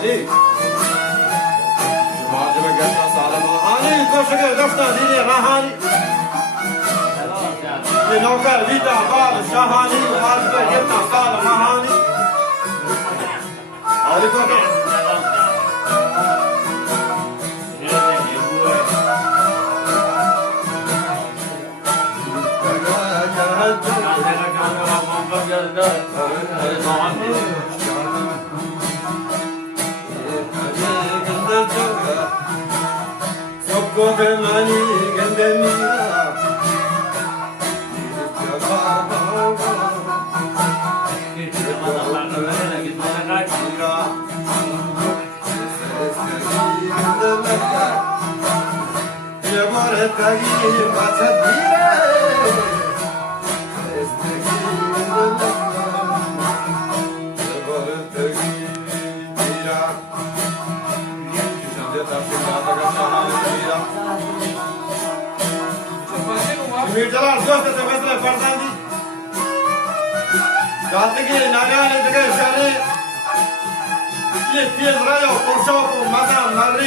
علي ما عجبك قصة على مهاني كوشك قصة ديني رهاني نوكر بيتا بار شهاني وعجبك جبنا صار مهاني علي كوشك Mani gandamia Mirzalar dost se mesela Farzandi कहते कि नागालैंड के सारे ये तेज राजा पुरुषों को मजा मर्री